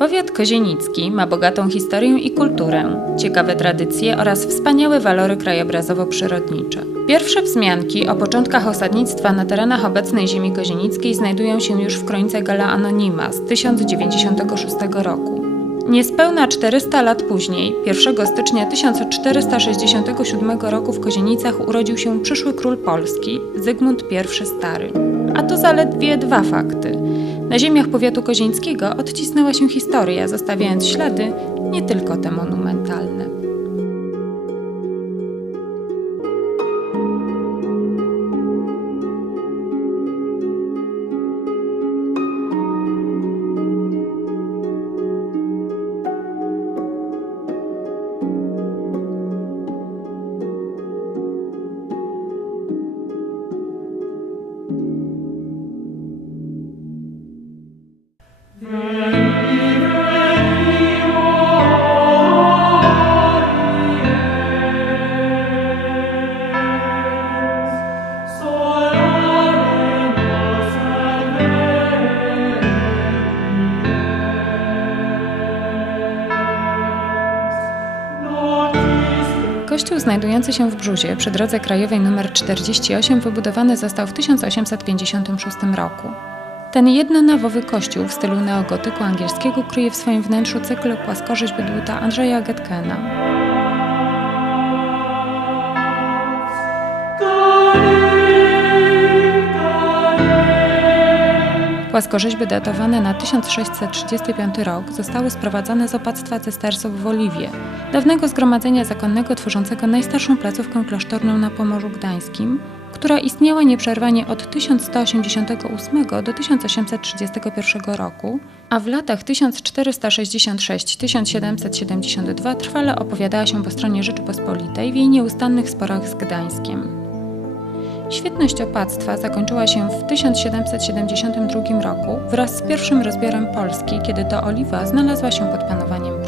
Powiat kozienicki ma bogatą historię i kulturę, ciekawe tradycje oraz wspaniałe walory krajobrazowo-przyrodnicze. Pierwsze wzmianki o początkach osadnictwa na terenach obecnej ziemi kozienickiej znajdują się już w kronice Gala Anonima z 1096 roku. Niespełna 400 lat później, 1 stycznia 1467 roku w Kozienicach urodził się przyszły król Polski, Zygmunt I Stary. A to zaledwie dwa fakty. Na ziemiach powiatu kozieńskiego odcisnęła się historia, zostawiając ślady nie tylko te monumentalne. Kościół znajdujący się w Brzuzie przy drodze krajowej nr 48 wybudowany został w 1856 roku. Ten jednonawowy kościół w stylu neogotyku angielskiego kryje w swoim wnętrzu cykl płaskorzeźb dłuta Andrzeja Getkena. Płaskorzeźby datowane na 1635 rok zostały sprowadzone z opactwa cystersów w Oliwie, dawnego zgromadzenia zakonnego tworzącego najstarszą placówkę klasztorną na Pomorzu Gdańskim, która istniała nieprzerwanie od 1188 do 1831 roku, a w latach 1466-1772 trwale opowiadała się po stronie Rzeczypospolitej w jej nieustannych sporach z Gdańskiem. Świetność opactwa zakończyła się w 1772 roku wraz z pierwszym rozbiorem Polski, kiedy to Oliwa znalazła się pod panowaniem